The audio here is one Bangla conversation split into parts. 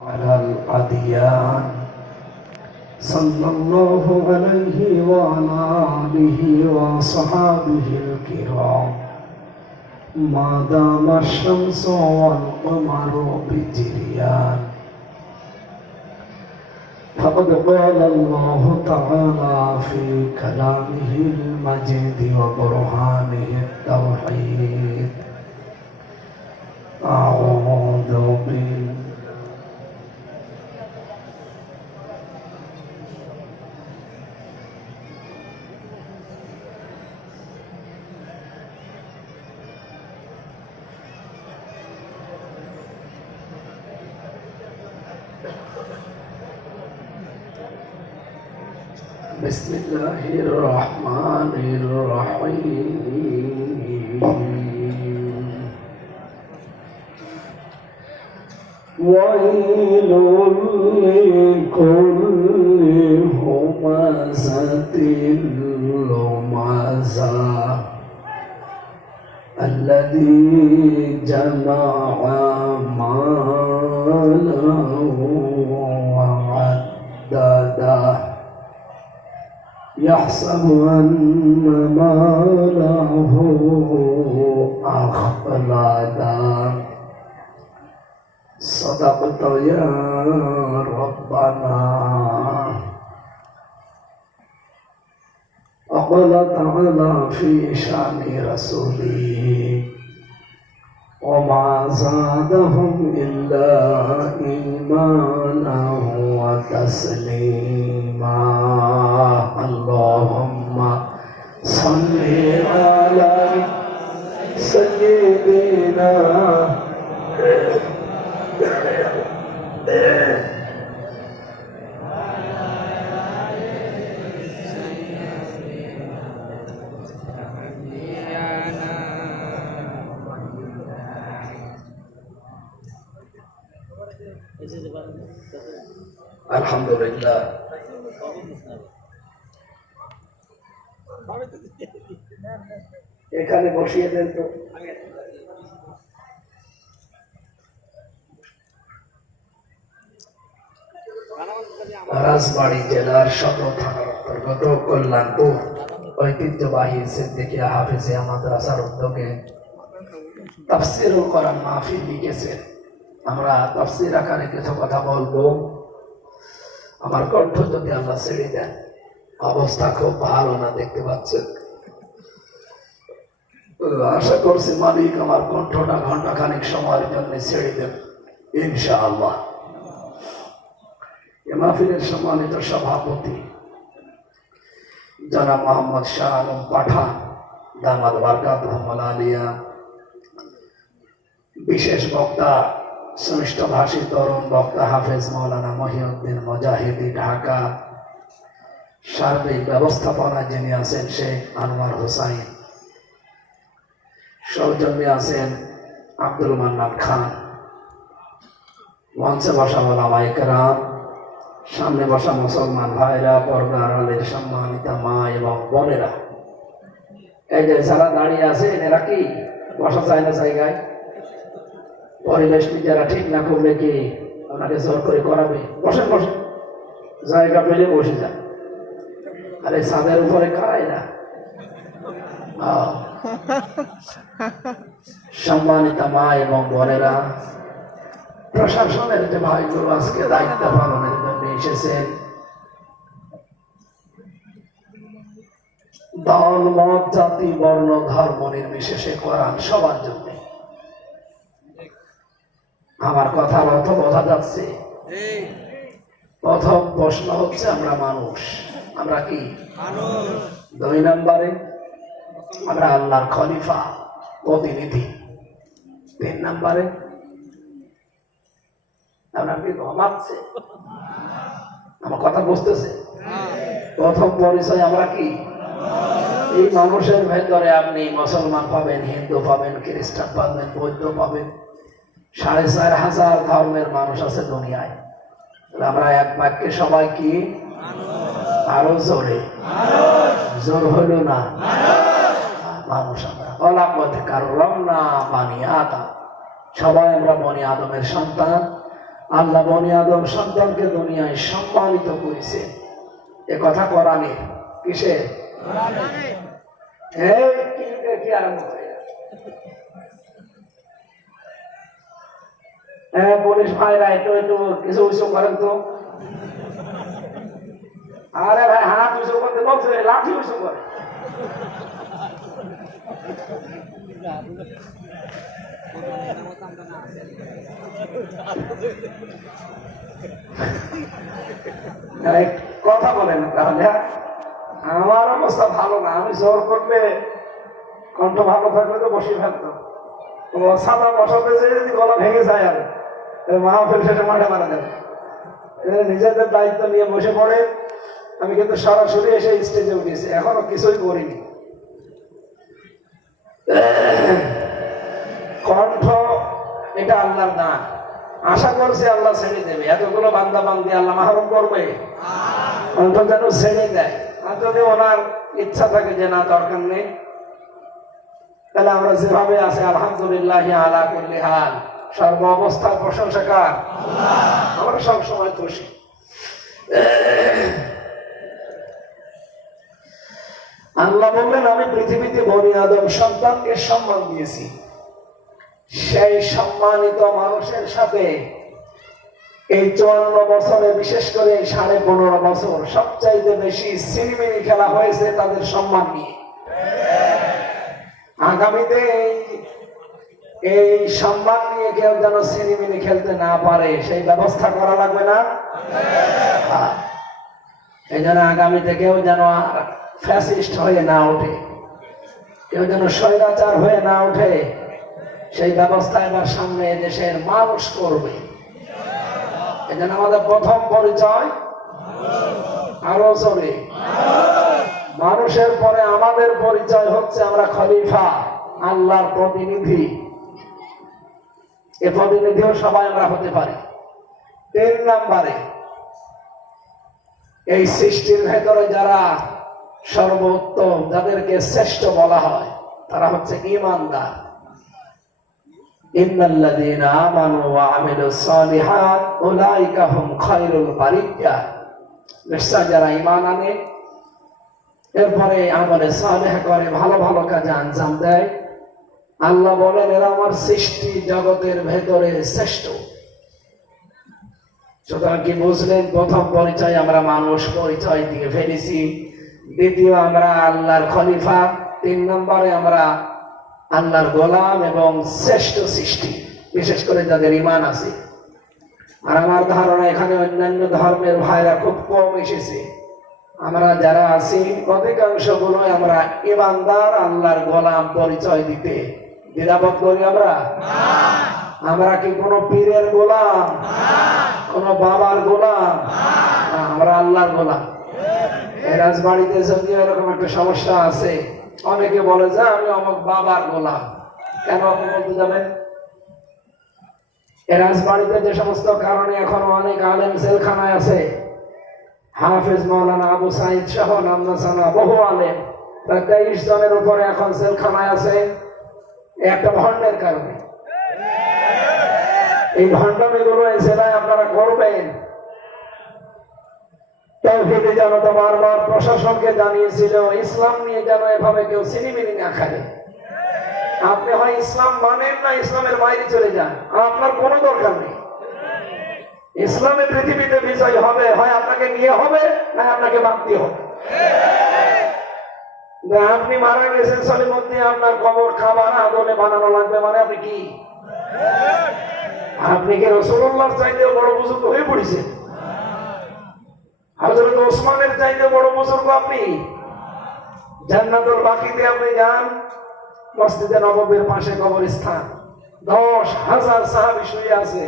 على الأديان صلى الله عليه وعلى آله وصحابه الكرام ما دام الشمس والقمر بجريان فقد قال الله تعالى في كلامه المجيد وبرهانه التوحيد أعوذ بالله بسم الله الرحمن الرحيم ويل لكل همزة لمزة الذي جمع ماله وعدده يحسب أن ماله أخلدا صدقت يا ربنا وقال تعالى في شأن رسوله وما زادهم إلا إيمانا وتسليما اللهم صل على سيدنا আলহামদুলিল্লাহ এখানে বসিয়ে দেন তো রাজবাড়ী জেলার সদর থানার অন্তর্গত কল্যাণপুর ঐতিহ্যবাহী সিদ্দিকিয়া হাফিজিয়া মাদ্রাসার উদ্যোগে তাফসীরুল কোরআন মাহফিল লিখেছেন। আমরা তাফসীর আকারে কিছু কথা বলবো। আমার কণ্ঠ যদি আল্লাহ ছেড়ে দেন, অবস্থা খুব ভালো না, দেখতে পাচ্ছেন। আশা করছি মালিক আমার কণ্ঠটা ঘন্টা খানিক সময়ের জন্য ছেড়ে দেন ইনশাআল্লাহ। এ মাহফিলের সম্মানিত সভাপতি জনাব মোহাম্মদ শাহ আলম পাঠান দামাত বারকাতুহুল আলিয়া, বিশেষ বক্তা সুমিষ্ট ভাষী তরুণ বক্তা হাফেজ মাওলানা মহিউদ্দিন মুজাহিদি ঢাকা, সার্বিক ব্যবস্থাপনা যিনি আছেন শেখ আনোয়ার হোসাইন, সৌজন্যে আছেন আব্দুল মান্নান খান, মঞ্চে বসা ওলামায়ে কেরাম, সামনে বসা মুসলমান ভাইরা, পর্দার আড়ালের সম্মানিতা মা এবং বোনেরা, এই যে যারা দাঁড়িয়ে আছেন এরা কি বসা চায় না জায়গায়? পরিবেশ যারা ঠিক না করলে কি আপনাকে জোর করে করাবে? বসেন বসেন, জায়গা পেলে বসে যান। আরে ছাদের উপরে খায় না। সম্মানিত মা এবং বোনেরা, প্রশাসনের যে ভাইগুলো আজকে দায়িত্ব পালনের জন্য এসেছেন, দল মত জাতি বর্ণ ধর্ম নির্বিশেষে কোরআন সবার জন্য। আমার কথার অর্থ বোঝা যাচ্ছে? প্রথম প্রশ্ন হচ্ছে আমরা মানুষ। আমরা কি? দুই নম্বরে আমরা আল্লাহর খলিফা, প্রতিনিধি। তিন নম্বরে আমরা কি ঘুমাচ্ছে? আমার কথা বুঝতেছে? প্রথম পরিচয় আমরা কি? এই মানুষের ভেতরে আপনি মুসলমান পাবেন, হিন্দু পাবেন, খ্রিস্টান পাবেন, বৌদ্ধ পাবেন, ৪,৫০০ ধর্মের মানুষ আছে দুনিয়ায়। আমরা এক বাক্যে সবাই কি? আরো জোরে, জোর হলো না? মানুষ আমরা ওলাকত কাররামনা বানি আদম, সবাই আমরা বনি আদমের সন্তান। আল্লাহ বনি আদম সন্তানকে দুনিয়ায় সম্মানিত করেছে। এ কথা কোরআনে। কিসে? কি আরম্ভ হয়ে পুলিশ ভাইরা একটু একটু কিছু উঁচু করেন তো। আরে ভাই হাত উঁচু করতে বলছে, লাঠি উঁচু করে। কথা বলেন তাহলে। আমার অবস্থা ভালো না, আমি জোর করলে কণ্ঠ ভালো থাকলে তো বসে ফেলতো। সাদা বসাতে চেয়ে যদি গলা ভেঙে যায় আর মাহফিল শেষে মাঠে মারা যাবে। নিজেদের দায়িত্ব নিয়ে বসে পড়ে। আমি কিন্তু সরাসরি এসে স্টেজে উঠেছি, এখনো কিছুই করিনি। কণ্ঠ এটা আল্লাহর দান। আশা করছি আল্লাহ ছেড়ে দেবে। এতগুলো বান্দা বান্দি আল্লাহ মাহরুম করবে? কণ্ঠ যেন ছেড়ে দেয়। আর যদি ওনার ইচ্ছা থাকে যে না দরকার নেই, তাহলে আমরা যেভাবে আছে আলহামদুলিল্লাহ আলা কুল্লি হাল, সর্ব অবস্থার প্রশংসা কার? আমরা সবসময় খুশি। আল্লাহ বললেন আমি পৃথিবীতে বনি আদম সন্তানকে সম্মান দিয়েছি। সেই সম্মানিত মানুষের সাথে এই 54 বছরে, বিশেষ করে 15.5 বছর সবচাইতে বেশি সিনেমিনি খেলা হয়েছে তাদের সম্মান নিয়ে। আগামীতে এই সম্মান নিয়ে কেউ যেন সিনেমিনি খেলতে না পারে সেই ব্যবস্থা করা লাগবে না? এই জন্য আগামীতে কেউ যেন ফ্যাসিস্ট হয়ে না ওঠে, কেউ যেন স্বৈরাচার হয়ে না ওঠে, সেই ব্যবস্থা এবার সামনে দেশের মানুষ করবে। এই জন্য আমাদের প্রথম পরিচয় আরো চলে মানুষের পরে আমাদের পরিচয় হচ্ছে আমরা খলিফা, আল্লাহর প্রতিনিধি। এ প্রতিনিধিও সবাই আমরা হতে পারি। 3 নম্বরে এই সৃষ্টির ভেতরে যারা সর্বোত্তম, যাদেরকে শ্রেষ্ঠ বলা হয়, তারা হচ্ছে ঈমানদার। ইন্নাল্লাযীনা আমানু ওয়া আমিলুস সালিহাত উলাইকা হুম খায়রুল বারিয়া। নিশ্চয় যারা ঈমান আনে, এরপরে আমলে সালেহ করে, ভালো ভালো কাজে আঞ্জাম দেয়, আল্লাহ বলেন এরা আমার সৃষ্টি জগতের ভেতরে শ্রেষ্ঠ। সুতরাং কি বুঝলেন? প্রথম পরিচয় আমরা মানুষ পরিচয় দিয়ে ফেলেছি। দ্বিতীয় আমরা আল্লাহর খলিফা। 3 নম্বরে আমরা আল্লাহর গোলাম এবং শ্রেষ্ঠ সৃষ্টি, বিশেষ করে যাদের ঈমান আছে। আর আমার ধারণা এখানে অন্যান্য ধর্মের ভাইরা খুব কম এসেছে। আমরা যারা আছি অধিকাংশ গুলো আমরা ঈমানদার, আল্লাহর গোলাম পরিচয় দিতে দ্বিধাবোধ করি। আমরা কি কোন পীরের গোলাম, কোন বাবার গোলাম? আমরা আল্লাহর গোলাম। রাজবাড়িতে যদিও এরকম একটা সমস্যা আছে, অনেকে বলে যে আমি অমুক বাবার গোলাম। কেন আপনি বলতে যাবেন? রাজবাড়িতে যে সমস্ত কারণে এখন অনেক আলেম জেলখানায় আছে, হাফেজ মাওলানা আবু সাইদ সহ নামনা বহু আলেম, প্রায় 23 জনের উপরে এখন জেলখানায় আছে একটা ভণ্ডের কারণে। এই ভণ্ডামি গুলো এই জেলায় আপনারা করবেন। তাওহীদে জনতা বারবার প্রশাসনকে জানিয়েছিল ইসলাম নিয়ে যেন এভাবে কেউ সিনেমিনি না খায়। আপনি হয় ইসলাম মানেন না ইসলামের বাইরে চলে যান, আপনার কোনো দরকার নেই। ইসলামে পৃথিবীতে বিজয় হবে, হয় আপনাকে নিয়ে হবে না আপনাকে মারতে হবে। আপনি মারা গেছেন সলিমুদ্দিন, আপনার কবর খাবার আদলে বানানো লাগবে, মানে আপনি কি? আপনি কি রাসূলুল্লাহর চাইতেও বড় বুজুর্গ হয়ে পড়েছেন? হযরত ওসমানের চাইতে বড় বুজুর্গ আপনি? জান্নাতুল বাকিতে আপনি যান, মসজিদে নববীর পাশে কবরস্থান, 10,000 সাহাবী শুয়ে আছে।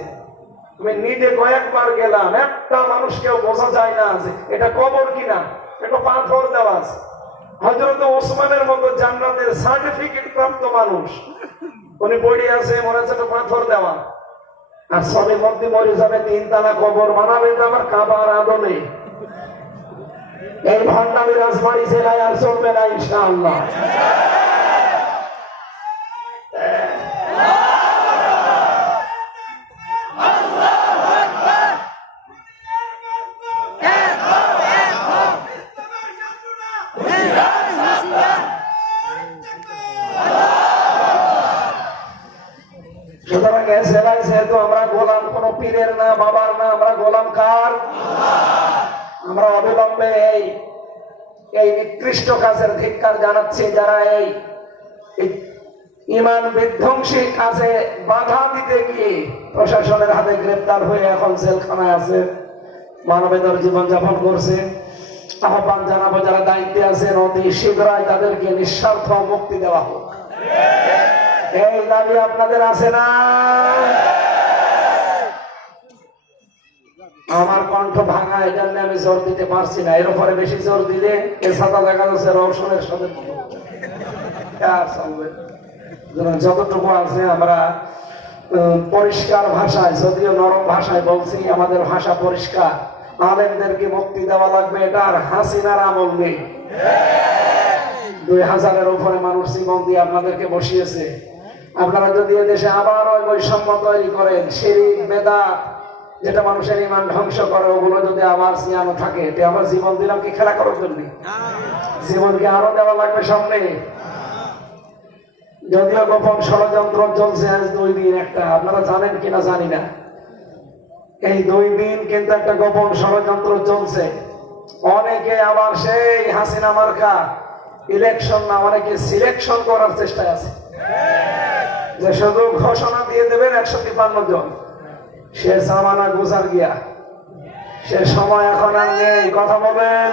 আমি নিজে কয়েকবার গেলাম, একটা মানুষকেও বোঝা যায় না যে এটা কবর কিনা, এটা পাথর দেওয়া আছে। হযরত ওসমানের মতো জান্নাতের সার্টিফিকেট প্রাপ্ত মানুষ, উনি পড়ে আছে, মনে হচ্ছে পাথর দেওয়া। আর সলিমুদ্দিন মরে যাবে, 3 তলা কবর বানাবে আমার কাবার আদলে। এই ভণ্ডামি রাজবাড়ী জেলায় আর চলবে না ইনশাআল্লাহ। বাবার না, আমরা গোলাম কার? আমরা অবিলম্বে এই নিকৃষ্ট কাজের ধিক্কার জানাচ্ছি, যারা এই ঈমান বিধ্বংসী কাজে বাধা দিতে গিয়ে প্রশাসনের হাতে গ্রেপ্তার হয়ে এখন জেলখানায় আছে, মানবেতর জীবনযাপন করছে। আহ্বান জানাবো যারা দায়িত্বে আছেন অতি শীঘ্রই তাদেরকে নিঃস্বার্থ মুক্তি দেওয়া হোক। এই দাবি আপনাদের আছে না? আমার কণ্ঠ ভাঙা, এই জন্য আমি জোর দিতে পারছি না। এর উপরে বেশি জোর দিলে এ ছাতা দেখা যাচ্ছে রওশনের সাথে যতটুকু আছে আমরা পরিষ্কার ভাষায়, যদিও নরম ভাষায় বলছি, আমাদের ভাষা পরিষ্কার। আলেমদেরকে মুক্তি দেওয়া লাগবে, এটা আর হাসিনার আমল নেই। 2000-এর উপরে মানুষ জীবন দিয়ে আপনাদেরকে বসিয়েছে। আপনারা যদি এদেশে আবার ওই বৈষম্য তৈরি করেন, শিরক বেদাত যেটা মানুষের ঈমান ধ্বংস করে, ওগুলো যদি আবার জিয়ানো থাকে, এটা আবার জীবন দিলাম কি খেলা করার জন্য? জীবনকে আরো দেওয়া লাগবে সামনে। যদিও গোপন ষড়যন্ত্র চলছে আজ 2 দিন, একটা আপনারা জানেন কিনা জানি না, এই 2 দিন কিন্তু একটা গোপন ষড়যন্ত্র চলছে। অনেকে আবার সেই হাসিনা মার্কা ইলেকশন না, অনেকে সিলেকশন করার চেষ্টায় আছে, যে শুধু ঘোষণা দিয়ে দেবেন 153 জন। সে জামানা গুজার গিয়া, সে সময় এখন আর নেই। কথা বলেন,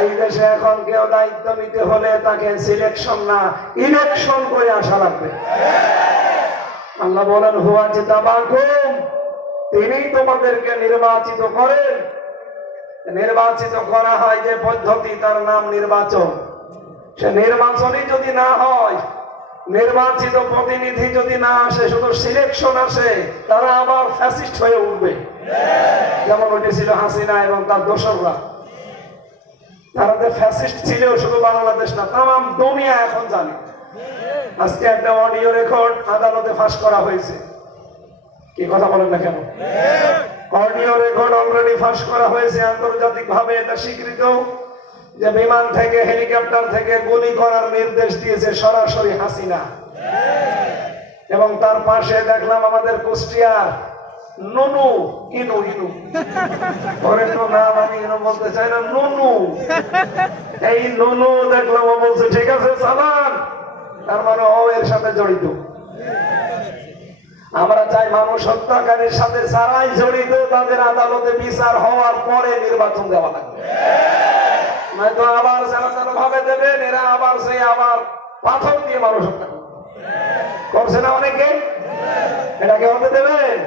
এই দেশে এখন কেউ দায়িত্ব নিতে হলে তাকে সিলেকশন না, ইলেকশন করে আসা লাগবে। আল্লাহ বলেন হুয়া জিতাবাকুম, তিনি তোমাদেরকে নির্বাচিত করেন। নির্বাচিত করা হয় যে পদ্ধতি, তার নাম নির্বাচন। সে নির্বাচনই যদি না হয়, নির্বাচিত প্রতিনিধি যদি না আসে, শুধু সিলেকশন আসে, তারা আবার ফ্যাসিস্ট হয়ে উঠবে। যেমন উঠেছিল হাসিনা এবং তার দোসররা। তারা যে ফ্যাসিস্ট ছিল শুধু বাংলাদেশ না, তাম দুনিয়া এখন জানে। আজকে একটা অডিও রেকর্ড আদালতে ফাঁস করা হয়েছে। কি কথা বলেন না কেন? অডিও রেকর্ড অলরেডি ফাঁস করা হয়েছে আন্তর্জাতিক ভাবে, এটা স্বীকৃত যে বিমান থেকে, হেলিকপ্টার থেকে গুলি করার নির্দেশ দিয়েছে সরাসরি হাসিনা। এবং তার পাশে দেখলাম আমাদের কুষ্টিয়ার নুনু, ইনু ইনু ওর একটু নাম আমি ইনু বলতে চাই না, নুনু, এই নুনু দেখলাম ও বলছে ঠিক আছে চালান, তার মানে ও এর সাথে জড়িত। আমরা চাই মানুষ হত্যাকারীর সাথে যারাই জড়িত তাদের আদালতে বিচার হওয়ার পরে নির্বাচন দেওয়া লাগবে। নয়তো আবার যারা ভাবে দেবেন, এরা আবার সেই আবার পাথর দিয়ে মানুষ হত্যা করছে না অনেকে, এটাকে হতে দেবেন?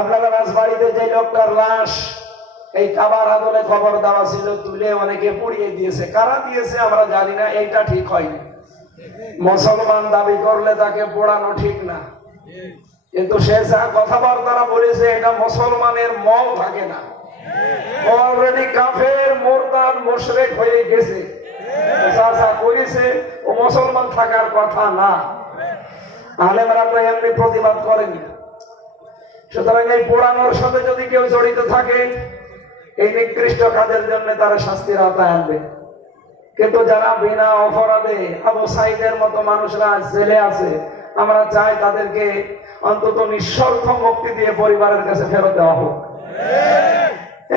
আপনারা রাজবাড়িতে যে লোকটার লাশ এই কাবার আদলে খবর দেওয়া ছিল, তুলে অনেকে পুড়িয়ে দিয়েছে, কারা দিয়েছে আমরা জানি না, এইটা ঠিক হয়নি। মুসলমান দাবি করলে তাকে পোড়ানো ঠিক না, কিন্তু সে যা কথাবার্তা বলেছে এটা মুসলমানের মল থাকে না, অলরেডি কাফের মুরতাদ মুশরিক হয়ে গেছে। যা যা করেছে ও মুসলমান থাকার কথা না। আলেমরা তো এমনি প্রতিবাদ করেনি। সুতরাং এই পোড়ানোর সাথে যদি কেউ জড়িত থাকে, এই নিকৃষ্ট কাজের জন্য তারা শাস্তির আওতায় আনবে। কিন্তু যারা বিনা অপরাধে, আবু সাইদের মতো মানুষরা জেলে আছে, আমরা চাই তাদেরকে অন্তত নিঃশর্ত মুক্তি দিয়ে পরিবারের কাছে ফেরত দেওয়া হোক।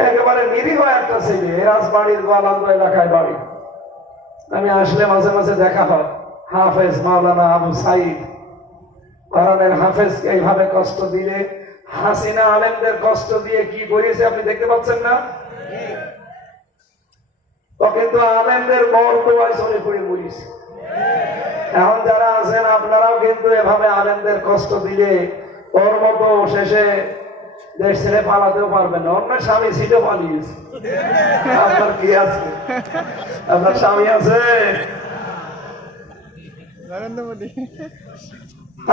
একেবারে নিরীহ একটা ছেলে, রাজবাড়ির গোয়ালন্দ এলাকায় বাড়ি। আমি আসলে মাঝে মাঝে দেখা হয়, হাফেজ মাওলানা আবু সাইদ, কোরআনের হাফেজকে এইভাবে কষ্ট দিলে, হাসিনা আলেমদের কষ্ট দিয়ে কি করেছে আপনি দেখতে পাচ্ছেন না? তো কিন্তু আলেমদের বরদোয়ায় চলে পড়ে মরিছে। এখন যারা আছেন আপনারাও কিন্তু এভাবে আলেমদের কষ্ট দিলে ওর মতো শেষে দেশ ছেড়ে পালাতেও পারবেন না। অন্য স্বামী ছিল, পালিয়েছে। আপনার কি আছে? আপনার স্বামী আছে?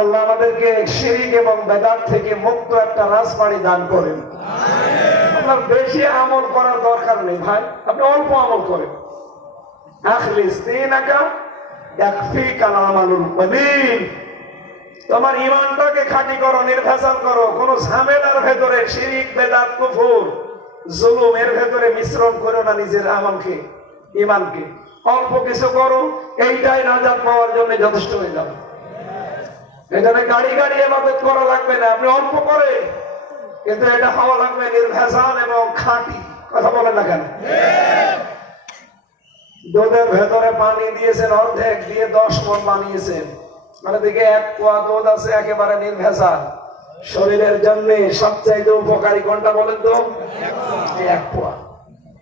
আল্লাহ আমাদেরকে শিরক এবং বেদাত থেকে মুক্ত একটা রাজবাড়ি দান করেন। আপনার বেশি আমল করার দরকার নেই ভাই, আপনি অল্প আমল করেন। আখলিস দীনাকা ইয়াকফিকাল আমালুল কলিল। তোমার ঈমানটাকে খাঁটি করো, নির্ভেজাল করো, কোন ঝামেলার ভেতরে শিরক বেদাত কুফর জুলুম এর ভেতরে মিশ্রণ করো না নিজের আমলকে, ঈমানকে। অল্প কিছু করো, এইটাই নাজাত পাওয়ার জন্য যথেষ্ট হয়ে যাবে। এই জন্য গাড়ি গাড়ি ইবাদত করা লাগবে না, আপনি অল্প করে, কিন্তু এটা হওয়া লাগবে নির্ভেজাল এবং খাঁটি। কথা বলেন না কেন? দুধের ভেতরে পানি দিয়েছেন অর্ধেক, দিয়ে 10 মণ বানিয়েছেন, মানে দিকে 1 পোয়া দুধ আছে একেবারে নির্ভেজাল। শরীরের জন্য সবচাইতে উপকারী কোনটা বলেন তো? 1 পোয়া।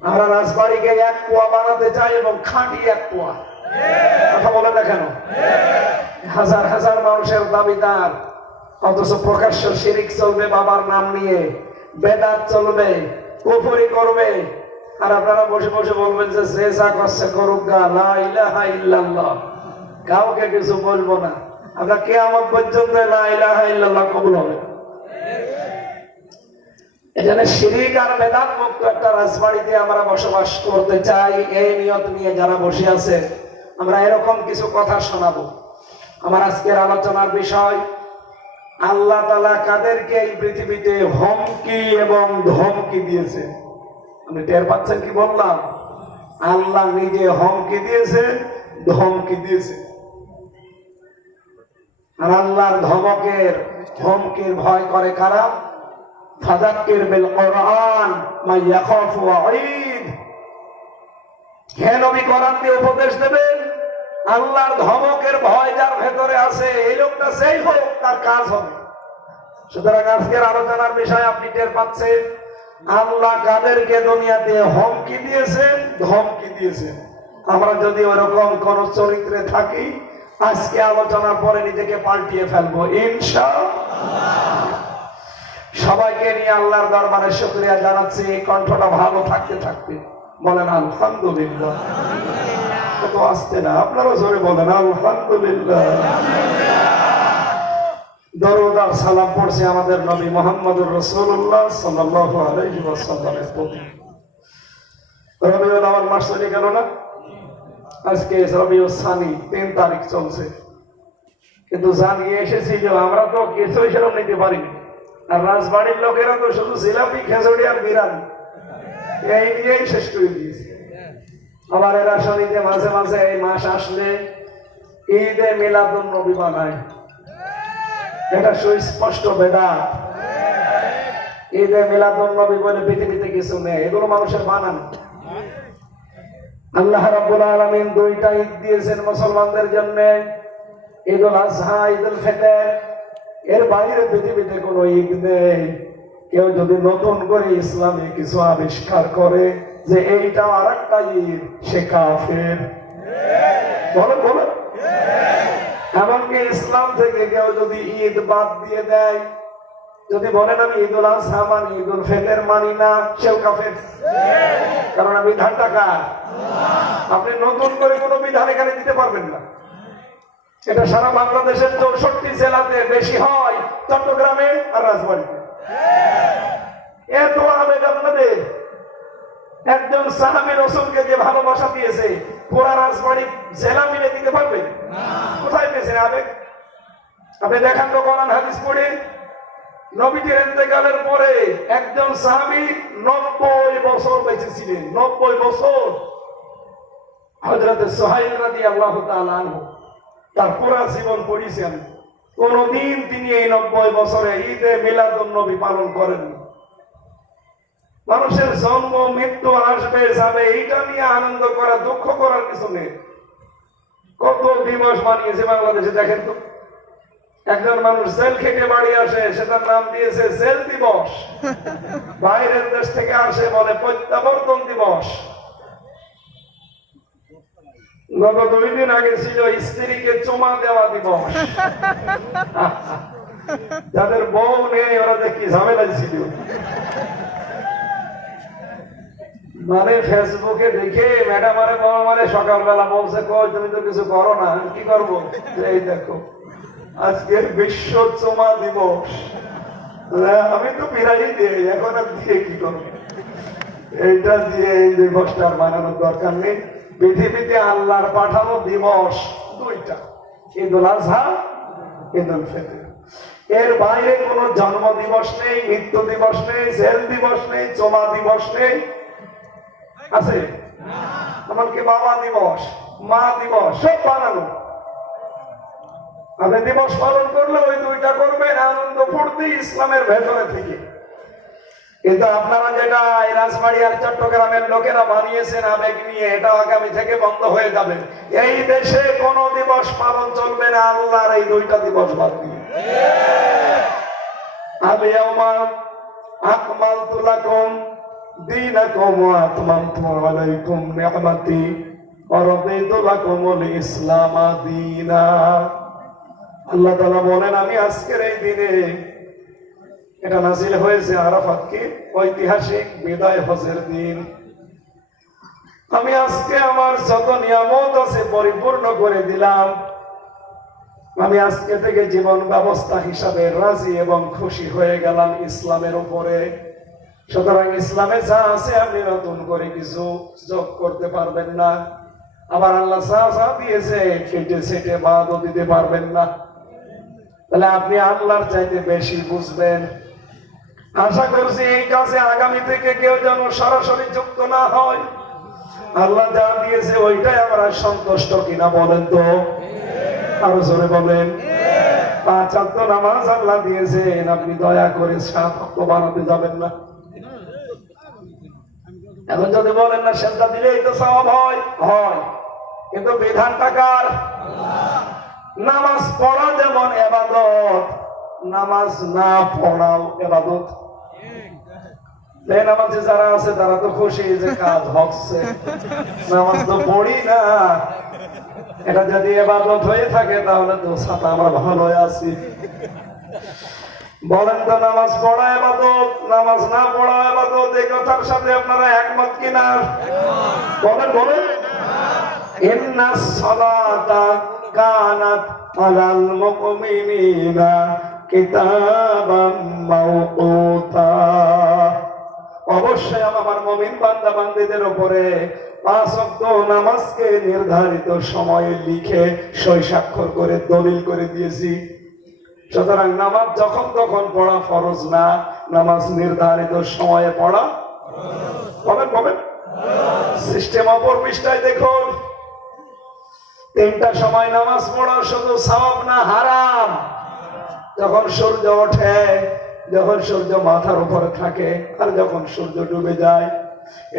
আমরা রাজবাড়িকে 1 পোয়া বানাতে চাই এবং খাঁটি 1 পোয়া। কথা বলেন না কেন? হাজার হাজার মানুষের দাবিদার, অথচ প্রকাশ্য শিরিক চলবে, বাবার নাম নিয়ে বেদাত চলবে, কুফরি করবে, আর আপনারা বসে বসে বলবেন যে যে যা করছে করুক গা, লা ইলাহা ইল্লাল্লাহ, কাউকে কিছু বলবো না। আমরা কিয়ামত পর্যন্ত লা ইলাহা ইল্লাল্লাহ কবুল হবে। এখানে শিরিক আর বেদাত মুক্ত একটা রাজবাড়িতে আমরা বসবাস করতে চাই। এই নিয়ত নিয়ে যারা বসে আছে, আমরা এরকম কিছু কথা শোনাবো। আমার আজকের আলোচনার বিষয়, আল্লাহ তাআলা কাদেরকে এই পৃথিবীতে হুমকি এবং ধমকি দিয়েছে। আপনি টের পাচ্ছেন কি বললাম? আল্লাহ নিজে হুমকি দিয়েছে, ধমকি দিয়েছে। আর আল্লাহর ধমকের হুমকির ভয় করে কারা? ফাযাক্কির বিল কুরআন মা ইয়াখাফু ওয়াঈদ। হে নবী, কোরআন দিয়ে উপদেশ দেবেন, আল্লাহর ধমকের ভয় যার ভেতরে আছে, এই লোকটা সেই হোক, তার কাজ হবে। সুতরাং আজকের আলোচনার বিষয় আপনি টের পাচ্ছেন, আল্লাহ কাদেরকে দুনিয়াতে হুমকি দিয়েছেন, ধমকি দিয়েছেন। আমরা যদি ওরকম কোন চরিত্রে থাকি, আজকে আলোচনার পরে নিজেকে পাল্টিয়ে ফেলবো ইনশাআল্লাহ। সবাইকে নিয়ে আল্লাহর দরবারে শুকরিয়া জানাচ্ছি, কণ্ঠটা ভালো থাকতে থাকতে বলেন আলহামদুলিল্লাহ। কত আসতে না, আপনারা জোরে বলেন আলহামদুলিল্লাহ। দরুদ আর সালাম পড়ছে আমাদের নবী মুহাম্মদুর রাসূলুল্লাহ সাল্লাল্লাহু আলাইহি ওয়াসাল্লামের প্রতি। রবিউল আউয়াল মাস চলে গেল না? আজকে রবিউল সানি 3 তারিখ চলছে, কিন্তু জানিয়ে এসেছিল আমরা তো কিছু সেরকম নিতে পারিনি। আর রাজবাড়ির লোকেরা তো শুধু জিলাপি, খেজুরি আর বিরানি, এই নিয়েই শেষ করে দিয়েছে। আবার এরা শনিতে মাঝে মাঝে এই মাস আসলে ঈদে মিলাদুন নবী বানায়, এটা সুস্পষ্ট বেদাত। ঈদে মিলাদুন নবী বলে পৃথিবীতে কিছু নেই, এগুলো মানুষের বানানো। আল্লাহ রাব্বুল আলামিন 2টা ঈদ দিয়েছেন মুসলমানদের জন্য, ঈদুল আযহা, ঈদুল ফিতর। এর বাইরে পৃথিবীতে কোনো ঈদ নেই। কেউ যদি নতুন করে ইসলামে কিছু আবিষ্কার করে যে এইটা আরেকটা ঈদ, সে কাফের। বলো বলো। এমনকি ইসলাম থেকে কেউ যদি ঈদ বাদ দিয়ে দেয়, যদি বলেন আমি ঈদুল আযহা মানি, ঈদুল ফিতর মানি না, সেও কাফের। কারণ বিধানটা কার? আপনি নতুন করে কোনো বিধান এখানে দিতে পারবেন না। এটা সারা বাংলাদেশের 64 জেলাতে বেশি হয়, চট্টগ্রামে আর রাজবাড়িতে। এত আবেগ আপনাদের। একজন সাহাবী রাসূলকে যে ভালোবাসা দিয়েছে, পুরা রাজবাড়ি জেলা মিলে দিতে পারবে? কোথায় পেয়েছেন আবেগ? আপনি দেখান তো কোরআন হাদিস পড়ে। নবীজির ইন্তেকালের পরে একজন সাহাবী 90 বছর বেঁচে ছিলেন। 90 বছর। হযরত সুহাইল রাদিয়াল্লাহু তাআলা আনহু তার পুরা জীবন পড়েছেন, কোনদিন তিনি এই 90 বছরে ঈদে মিলাদুন নবী পালন করেন। মানুষের জন্ম মৃত্যু আসবে যাবে, এইটা নিয়ে আনন্দ করা, দুঃখ করার কিছু নেই। কত দিবস বানিয়েছে বাংলাদেশে দেখেন তো। একজন মানুষ জেল খেটে বাড়ি আসে, সেটার নাম দিয়েছে জেল দিবস। বাইরের দেশ থেকে আসে বলে প্রত্যাবর্তন দিবস। গত 2 দিন আগে ছিল স্ত্রীকে চুমা দেওয়া দিবস। যাদের বউ নেই ওরা দেখি ঝামেলা ছিল। মানে ফেসবুকে দেখে ম্যাডাম আরে বাবা মানে সকালবেলা বলছে, কই তুমি তো কিছু করো না। কি করবো? এই দেখো আজকের বিশ্ব চুমা দিবস। আমি তো বিরাই দিই, এখন আর দিয়ে কি করবো? এইটা দিয়ে এই দিবসটার বানানোর দরকার নেই। পৃথিবীতে আল্লাহর পাঠানো দিবস 2টা, ঈদুল আযহা, ঈদুল ফিতর। এর বাইরে কোনো জন্ম দিবস নেই, মৃত্যু দিবস নেই, জেল দিবস নেই, চুমা দিবস নেই। আছে? এমনকি বাবা দিবস, মা দিবস সব বানানো। আপনি দিবস পালন করলে ওই দুইটা করবেন আনন্দ ফুর্তি ইসলামের ভেতরে থেকে। কিন্তু আপনারা যেটা এই রাজবাড়ী আর চট্টগ্রামের লোকেরা বানিয়েছেন আবেগ নিয়ে, এটা আগামী থেকে বন্ধ হয়ে যাবে। এই দেশে কোন দিবস পালন চলবে না আল্লাহর এই দুইটা দিবস বাদ দিয়ে। আল-ইয়াওমা আকমালতু লাকুম দীনাকুম ওয়া আতমামতু আলাইকুম নি'মাতি ওয়া রাদিতু লাকুমুল ইসলাম দীনা। আল্লাহ তাআলা বলেন, আমি আজকের এই দিনে, এটা নাযিল হয়েছে আরাফাত কি ঐতিহাসিক বিদায় হজের দিন, আমি আজকে আমার যত নিয়ামত আছে পরিপূর্ণ করে দিলাম। আমি আজকে থেকে জীবন ব্যবস্থা হিসাবে রাজি এবং খুশি হয়ে গেলাম ইসলামের উপরে। সুতরাং ইসলামে যা আছে আপনি নতুন করে কিছু যোগ করতে পারবেন না। আবার আল্লাহ যা দিয়েছে কেটে সেটে বাদও দিতে পারবেন না। তাহলে আপনি আল্লাহর চাইতে বেশি বুঝবেন। আশা করছি এই কাজে আগামী থেকে কেউ যেন সরাসরি যুক্ত না হয়। আল্লাহ যা দিয়েছে ওইটাই আমরা সন্তুষ্ট কিনা বলেন তো? আরো জোরে বলেন। 5 ওয়াক্ত নামাজ আল্লাহ দিয়েছেন, আপনি দয়া করে 7 ওয়াক্ত বানাতে যাবেন না। এখন যদি বলেন না সেজদা দিলেই তো সওয়াব হয়, হয়, কিন্তু বিধানটা কার? নামাজ পড়া যেমন ইবাদত, নামাজ না পড়াও ইবাদত। বেনামাজি যারা আছে তারা তো খুশি যে কাজ হচ্ছে, নামাজ তো পড়ি না। এটা যদি ইবাদত হয়ে থাকে তাহলে তো সাথে আমরা ভালো আছি। বলেন তো নামাজ পড়া ইবাদত, নামাজ না পড়া ইবাদত, এই কথার সাথে আপনারা একমত কিনা? বলেন বলেন। ইন্নাস সালাতা কানাত আলাল মুমিনিনা কিতাবাম মাওকুতা। অবশ্যই আমার মুমিন বান্দা বান্দীদের উপরে 5 ওয়াক্ত নামাজকে নির্ধারিত সময়ে লিখে সই স্বাক্ষর করে দলিল করে দিয়েছি। সুতরাং নামাজ যখন তখন পড়া ফরজ না, নামাজ নির্ধারিত সময়ে পড়া বলেন বলেন। সিস্টেম অপর পৃষ্ঠায় দেখুন, 3টা সময় নামাজ পড়া শুধু সওয়াব না, হারাম। যখন সূর্য ওঠে, যখন সূর্য মাথার উপরে থাকে, আর যখন সূর্য ডুবে যায়,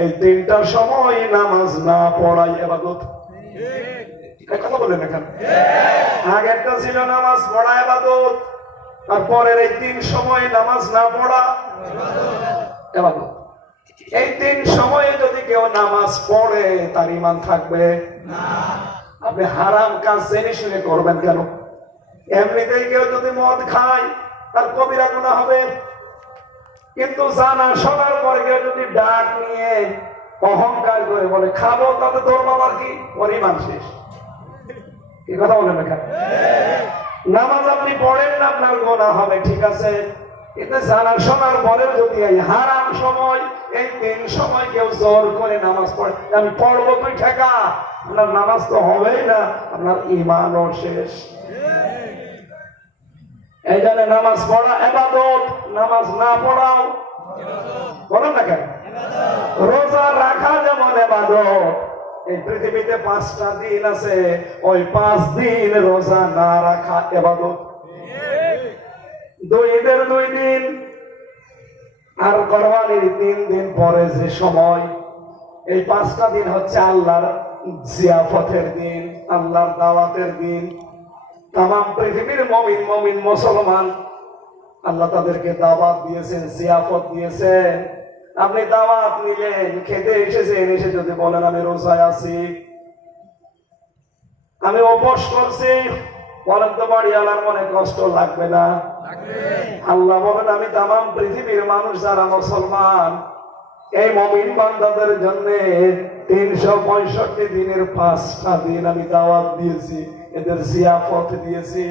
এই 3টা সময় নামাজ না পড়াই ইবাদত। কথা বলেন এখানে। আগেরটা ছিল নামাজ পড়া ইবাদত, আর পরের এই 3 সময় নামাজ না পড়া ইবাদত। এই 3 সময়ে যদি কেউ নামাজ পড়ে তার ঈমান থাকবে না। আপনি হারাম কাজ জেনে শুনে করবেন কেন? এমনিতেই কেউ যদি মদ খায় তার কবিরা গুনাহ হবে, কিন্তু জানা শোনার পরে কেউ যদি ডাক নিয়ে অহংকার করে বলে খাবো, তাতে তোর বাবার কি? ওর ঈমান শেষ। কি কথা বলেন না? নামাজ আপনি পড়েন না, আপনার গুনাহ হবে, ঠিক আছে, কিন্তু জানা শোনার পরেও যদি এই হারাম সময়, এই 3 সময় কেউ জোর করে নামাজ পড়ে, আমি পড়বো, তুই ঠেকা, আপনার নামাজ তো হবেই না, আপনার ঈমানও শেষ। এই জন্য নামাজ পড়া ইবাদত, নামাজ না পড়াও বলেন না কেন? রোজা রাখা যেমন ইবাদত। এই পৃথিবীতে 5টা দিন আছে, ওই 5 দিন রোজা না রাখা ইবাদত। 2 ঈদের 2 দিন আর কোরবানির 3 দিন পরে যে সময়, এই 5টা দিন হচ্ছে আল্লাহর জিয়াফতের দিন, আল্লাহর দাওয়াতের দিন। তাম পৃথিবীর মুমিন মুসলমান আল্লাহ তাদেরকে দাওয়াত দিয়েছেন, জিয়াফত দিয়েছেন। আপনি দাওয়াত নিলেন, খেতে এসেছেন, এসে যদি বলেন আমি রোজায় আছি, আমি উপোস করছি, বলেন তো বাড়িওয়ালার মনে কষ্ট লাগবে না? আল্লাহ বলেন আমি তাম পৃথিবীর মানুষ যারা মুসলমান, এই মুমিন বান্দাদের জন্য 365 দিনের 5টা দিন আমি দাওয়াত দিয়েছি, এদের জিয়াফত দিয়েছি।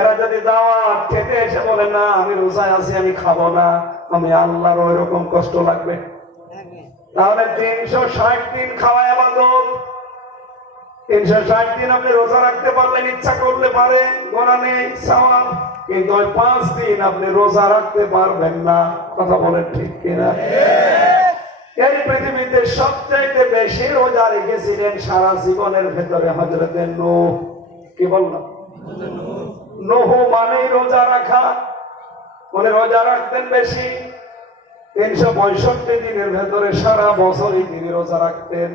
এরা যদি দাওয়াত খেতে এসে বলে না আমি রোজায় আছি, আমি খাবো না, আমি আল্লাহর ওই রকম কষ্ট লাগবে? তাহলে 360 দিন খাওয়া ইবাদত। 360 দিন আপনি রোজা রাখতে পারলেন, ইচ্ছা করলে পারেন, গোনা নেই, সওয়াব। কিন্তু ওই 5 দিন আপনি রোজা রাখতে পারবেন না। কথা বলেন ঠিক কিনা? এই পৃথিবীতে সবচেয়ে বেশি রোজা রেখেছিলেন সারা জীবনের ভেতরে হযরতে নূহ। কি বললাম? নূহ মানে রোজা রাখা, উনি রোজা রাখতেন বেশি, 365 দিনের ভেতরে সারা বছরই তিনি রোজা রাখতেন।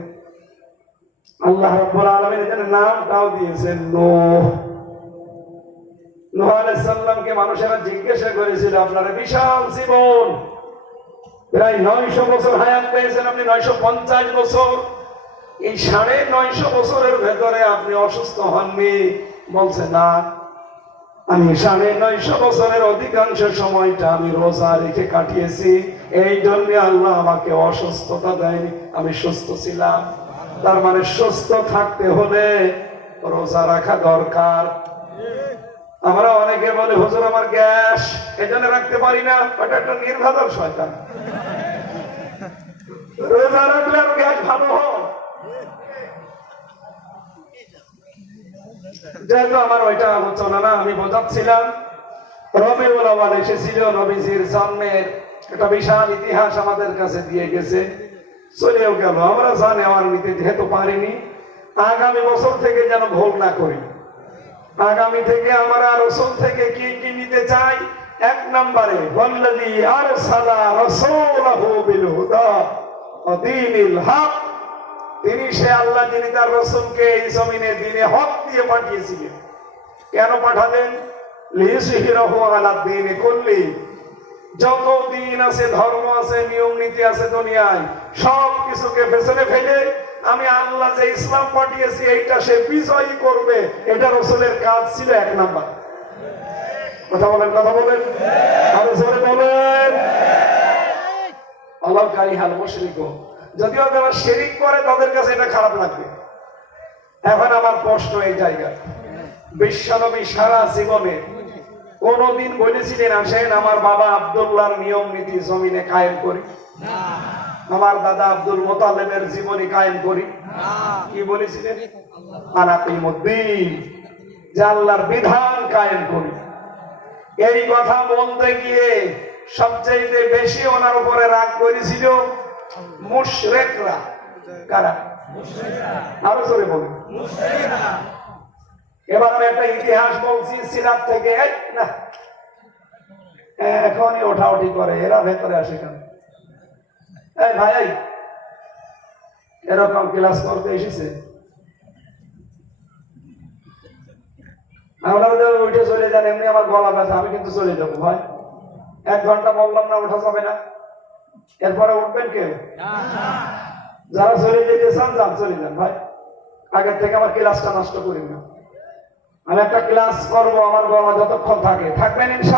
আল্লাহ রাব্বুল আলামিন এখানে নামটাও দিয়েছেন নূহ। নূহ আলাইহিস সালামকে মানুষেরা জিজ্ঞাসা করেছিল, আপনার বিশাল জীবন, প্রায় 900 বছর হায়াত পেয়েছেন আপনি, 950 বছর, এই 950 বছরের ভেতরে আপনি অসুস্থ হননি? বলছে না, আমি 950 বছরের অধিকাংশ সময়টা আমি রোজা রেখে কাটিয়েছি, এই জন্য আল্লাহ আমাকে অসুস্থতা দেয়নি, আমি সুস্থ ছিলাম। তার মানে সুস্থ থাকতে হলে রোজা রাখা দরকার। আমরা অনেকে বলে, হুজুর আমার গ্যাস, এজন্য রাখতে পারি না, ওটা একটা নির্ভাদল শয়তান। রোজা রাখলে আর গ্যাস ভালো হয়। যেহেতু আমার ওইটা আলোচনা না, আমি বোঝাচ্ছিলাম রবিউল আউয়াল এসেছিল, নবীজির জন্মের একটা বিশাল ইতিহাস আমাদের কাছে দিয়ে গেছে, চলেও গেল। আমরা জানি আমার নিতে যেহেতু পারিনি, আগামী বছর থেকে যেন ভুল না করি। আগামী থেকে আমরা রাসূল থেকে কি কি নিতে চাই? 1 নম্বরে ওয়াল্লাযী আরসালা রাসূলাহু বিল হুদা ওয়া দীনিল হক, তিনি সে আল্লাহ যিনি তার রাসূলকে এই জমিনে দ্বীনে হক দিয়ে পাঠিয়েছিলেন। কেন পাঠালেন? লিইয়ুযহিরাহু আলা দ্বীনি কুল্লি, যত দিন আছে, ধর্ম আছে, নিয়ম নীতি আছে দুনিয়ায়, সব কিছুকে পেছনে ফেলে আমি আল্লাহ যে ইসলাম পাঠিয়েছি এইটা সে বিজয়ী করবে, এটা রাসূলের কাজ ছিল 1 নাম্বার। কথা বলেন, কথা বলেন, আরো জোরে বলেন। আল্লাহ কারিহাল মুশরিকু, যদিও যারা শিরিক করে তাদের কাছে এটা খারাপ লাগবে। এখন আমার প্রশ্ন এই জায়গা, বিশ্বনবী সারা জীবনে কোনদিন বলেছিলেন আসেন আমার বাবা আব্দুল্লাহর নিয়ম নীতি জমিনে কায়েম করি, আমার দাদা আব্দুল মুতালিবের জীবনী কায়েম করি? কি বলেছিলেন? আনাকিমুদ্দিন, যে আল্লাহর বিধান কায়েম করি। এই কথা বলতে গিয়ে সবচেয়ে বেশি ওনার উপরে রাগ করেছিল মুশরিকরা। কারা? আরো জোরে বলুন। এবার আমি একটা ইতিহাস বলছি সিরাত থেকে, না এখনই ওঠাউঠি করে, এরা ভেতরে আসে কেন? ভাই এরকম ক্লাস করতে এসেছে, আপনারা যদি উঠে চলে যান, এমনি আমার গলা ব্যথা, আমি কিন্তু চলে যাবো ভাই। 1 ঘন্টা বললাম না, ওঠা যাবে না, এরপরে উঠবেন কেউ? যারা চলে যেতে চান যান, চলে যান ভাই, আগের থেকে আমার ক্লাসটা নষ্ট করি না। আমি একটা ক্লাস করবো, আমার গলা যতক্ষণ থাকবেন ইনশাআল্লাহ।